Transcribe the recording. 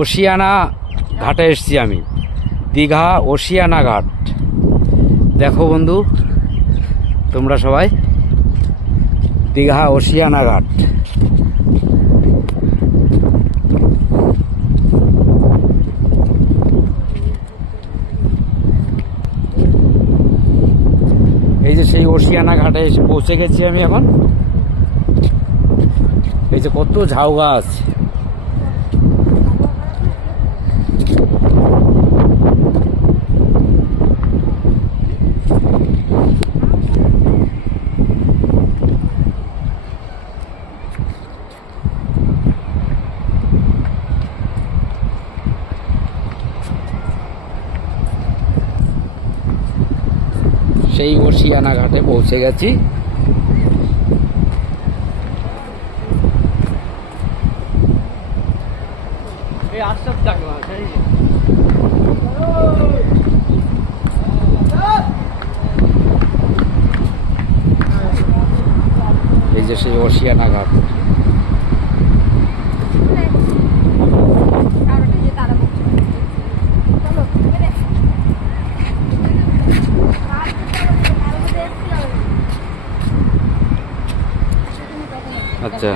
Oceana ঘাটে এসেছি আমি, দীঘা ওশিয়ানা ঘাট। দেখো বন্ধু তোমরা সবাই, দীঘা ওশিয়ানা ঘাট। এই যে সেই ওশিয়ানা ঘাটে এসে পৌঁছে গেছি আমি এখন। এই যে কত ঝাউ গাছ, সেই ওশিয়ানা ঘাটে পৌঁছে গেছি। এই যে সেই ওশিয়ানা ঘাট। আচ্ছা